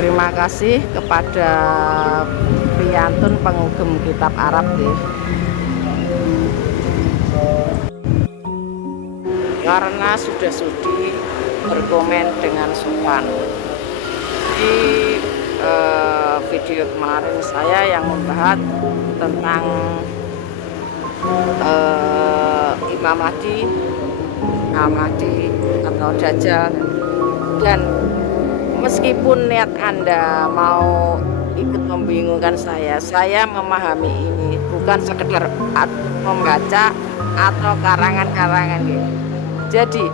Terima kasih kepada Piantun pengugem kitab Arab deh. Karena sudah sudi berkomen dengan sopan. Di video kemarin saya yang membahas tentang Imam Mahdi, Al-Mahdi atau Dajjal, dan meskipun niat Anda mau ikut membingungkan saya memahami ini bukan sekedar membaca atau karangan-karangan gitu. Jadi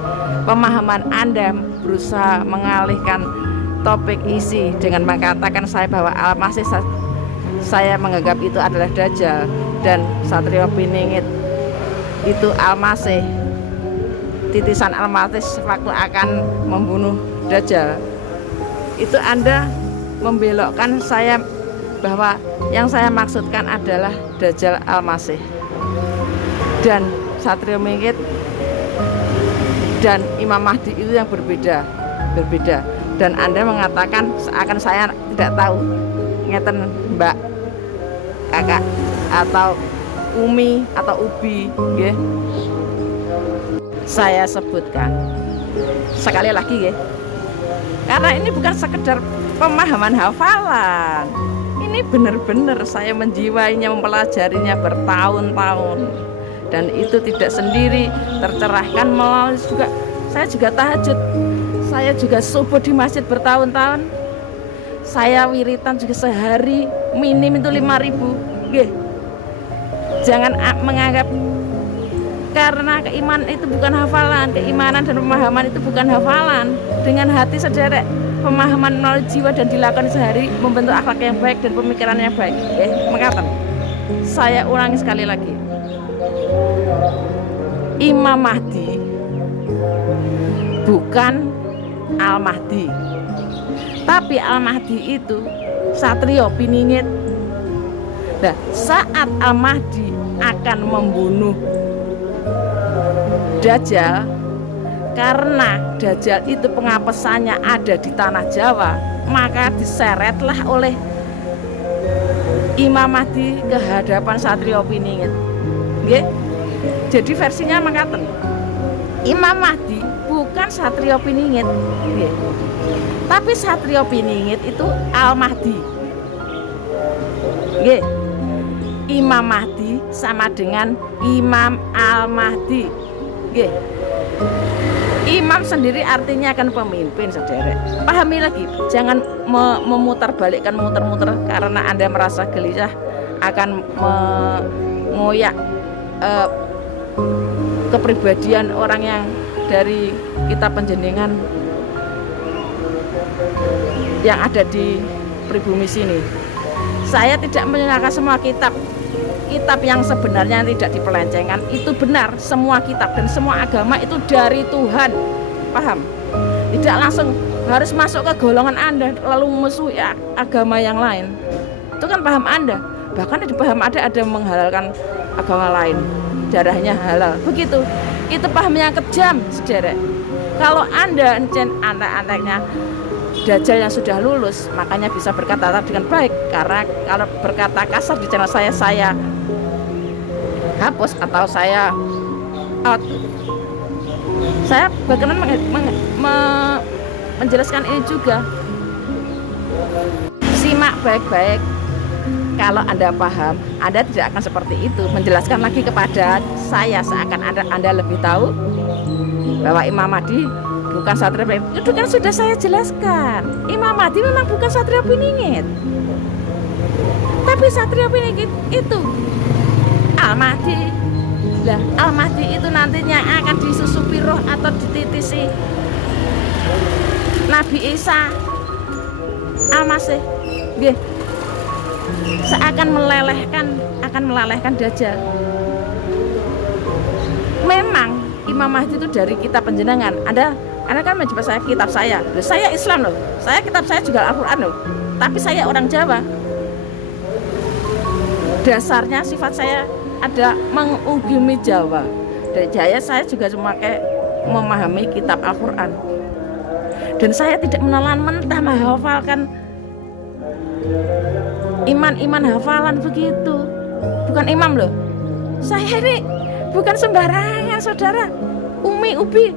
pemahaman Anda berusaha mengalihkan topik isi dengan mengatakan saya bahwa Al-Masih saya menganggap itu adalah Dajjal dan Satrio Piningit itu Al-Masih, titisan Al-Masih waktu akan membunuh Dajjal. Itu Anda membelokkan saya bahwa yang saya maksudkan adalah Dajjal Al-Masih dan Satrio Piningit dan Imam Mahdi itu yang berbeda. Dan Anda mengatakan seakan saya tidak tahu ngeten Mbak, Kakak atau Umi atau Ubi ya. Saya sebutkan sekali lagi ya, karena ini bukan sekedar pemahaman hafalan. Ini benar-benar saya menjiwainya, mempelajarinya bertahun-tahun. Dan itu tidak sendiri, tercerahkan melalui juga saya juga tahajud, saya juga subuh di masjid bertahun-tahun, saya wiritan juga sehari minim itu 5.000 nggih. Jangan menganggap karena keimanan itu bukan hafalan, keimanan dan pemahaman itu bukan hafalan. Dengan hati sederek, pemahaman melalui jiwa dan dilakukan sehari membentuk akhlak yang baik dan pemikiran yang baik. Mengatakan, saya ulangi sekali lagi. Imam Mahdi bukan Al-Mahdi, tapi Al-Mahdi itu Satrio Piningit. Nah, saat Al-Mahdi akan membunuh Dajjal, karena Dajjal itu pengapesannya ada di tanah Jawa, maka diseretlah oleh Imam Mahdi ke hadapan Satrio Piningit. Jadi versinya mengatakan Imam Mahdi bukan Satrio Piningit, tapi Satrio Piningit itu Al-Mahdi. Imam Mahdi sama dengan Imam Al-Mahdi. Imam sendiri artinya akan pemimpin, saudara. Pahami lagi, jangan memutarbalikkan muter-muter karena Anda merasa gelisah akan mengoyak kepribadian orang yang dari kitab penjenengan yang ada di pribumi sini. Saya tidak menyalahkan semua kitab yang sebenarnya tidak dipelencengkan itu benar, semua kitab dan semua agama itu dari Tuhan, paham? Tidak langsung harus masuk ke golongan Anda lalu memusuhi agama yang lain. Itu kan paham Anda. Bahkan di paham ada menghalalkan agama lain, darahnya halal. Begitu. Itu paham yang kejam, saudara. Kalau Anda antek-anteknya Dajjal yang sudah lulus, makanya bisa berkata dengan baik. Karena kalau berkata kasar di channel saya hapus atau saya out. Saya berkenan menjelaskan ini juga. Simak baik-baik. Kalau Anda paham, Anda tidak akan seperti itu. Menjelaskan lagi kepada saya seakan Anda lebih tahu bahwa Imam Mahdi bukan Satrio Piningit. Itu kan sudah saya jelaskan. Imam Mahdi memang bukan Satrio Piningit, tapi Satrio Piningit itu Al-Mahdi. Lah, Al-Mahdi itu nantinya akan disusupi roh atau dititisi Nabi Isa Al-Masih. Seakan melelehkan Dajjal. Memang Imam Mahdi itu dari kitab penjenengan. Anda kan mencoba saya kitab saya. Saya Islam loh. Saya kitab saya juga Al-Qur'an loh. Tapi saya orang Jawa. Dasarnya sifat saya ada mengugemi Jawa. Dari Jaya saya juga memahami kitab Al-Qur'an. Dan saya tidak menelan mentah menghafalkan Iman-iman hafalan begitu. Bukan imam loh. Saya ini bukan sembarangan, saudara. Umi Ubi.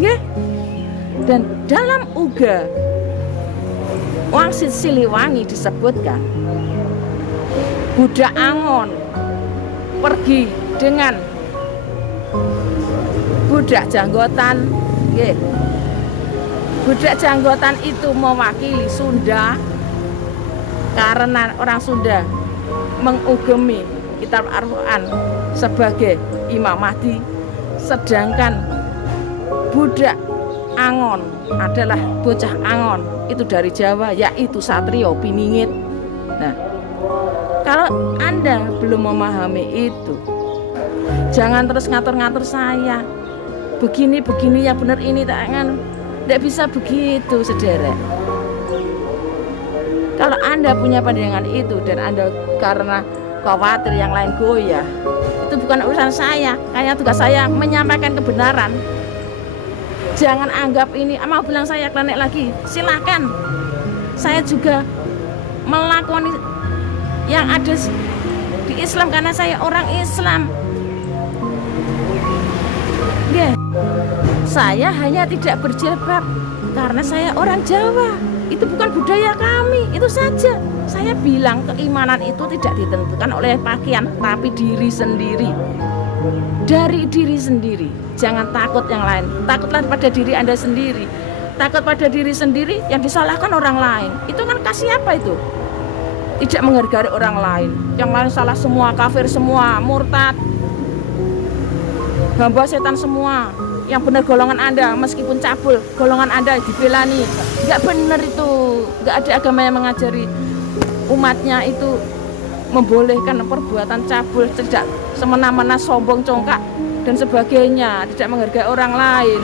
Ya. Dan dalam Uga Wangsit Siliwangi disebutkan budak Angon pergi dengan budak janggotan. Ya. Budak janggotan itu mewakili Sunda karena orang Sunda mengugemi kitab Al-Quran sebagai Imam Mahdi, sedangkan budak Angon adalah bocah Angon itu dari Jawa, yaitu Satrio Piningit. Nah, kalau Anda belum memahami itu, jangan terus ngatur-ngatur saya. Begini yang benar ini tangan. Tidak bisa begitu, saudara. Kalau Anda punya pandangan itu dan Anda karena khawatir yang lain goyah, itu bukan urusan saya. Kayak tugas saya menyampaikan kebenaran. Jangan anggap ini, mau bilang saya klenik lagi, silakan. Saya juga melakukan yang ada di Islam karena saya orang Islam. Yeah. Saya hanya tidak berjilbab karena saya orang Jawa. Itu bukan budaya kami, itu saja. Saya bilang keimanan itu tidak ditentukan oleh pakaian, tapi diri sendiri. Dari diri sendiri. Jangan takut yang lain. Takutlah pada diri Anda sendiri. Takut pada diri sendiri yang disalahkan orang lain. Itu kan kasih apa itu? Tidak menghargai orang lain. Yang lain salah semua, kafir semua, murtad, hamba setan semua. Yang benar golongan Anda, meskipun cabul, golongan Anda dibelani. Enggak benar itu. Enggak ada agama yang mengajari umatnya itu membolehkan perbuatan cabul, tidak semena-mena, sombong, congkak dan sebagainya, tidak menghargai orang lain.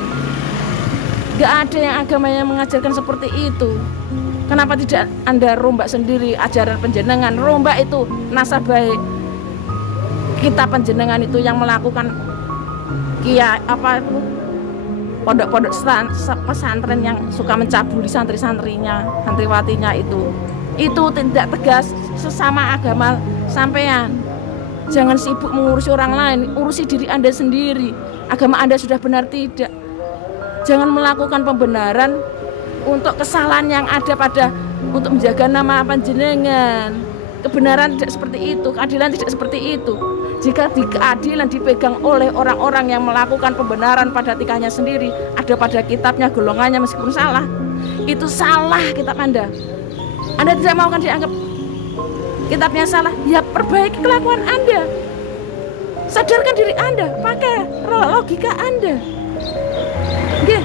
Enggak ada yang agama yang mengajarkan seperti itu. Kenapa tidak Anda rombak sendiri ajaran panjenengan? Rombak itu nasabah kita panjenengan itu yang melakukan pondok-pondok pesantren yang suka mencabuli santri-santrinya, santriwatinya itu tidak tegas sesama agama sampean. Jangan sibuk mengurusi orang lain, urusi diri Anda sendiri. Agama Anda sudah benar tidak? Jangan melakukan pembenaran untuk kesalahan yang ada untuk menjaga nama panjenengan. Kebenaran tidak seperti itu, keadilan tidak seperti itu. Jika keadilan dipegang oleh orang-orang yang melakukan pembenaran pada tikahnya sendiri, ada pada kitabnya, golongannya, meskipun salah, itu salah kitab Anda. Anda tidak mau kan dianggap kitabnya salah, ya perbaiki kelakuan Anda. Sadarkan diri Anda, pakai logika Anda. Oke.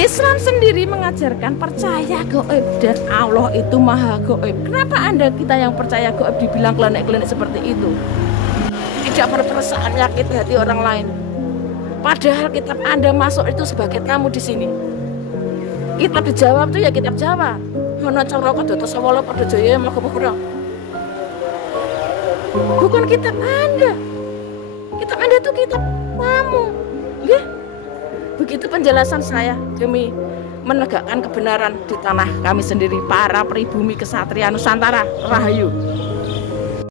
Islam sendiri mengajarkan percaya gaib dan Allah itu maha gaib. Kenapa kita yang percaya gaib dibilang klenik-klenik seperti itu? Tidak berperasaan menyakiti hati orang lain. Padahal kitab Anda masuk itu sebagai tamu di sini. Kitab dijawab itu ya kitab Jawa. Hono Caraka Datasawala pada Jaya Magapura. Bukan kitab Anda. Kitab Anda itu kitab tamu. Nggih. Begitu penjelasan saya demi menegakkan kebenaran di tanah kami sendiri, para pribumi kesatria Nusantara. Rahayu.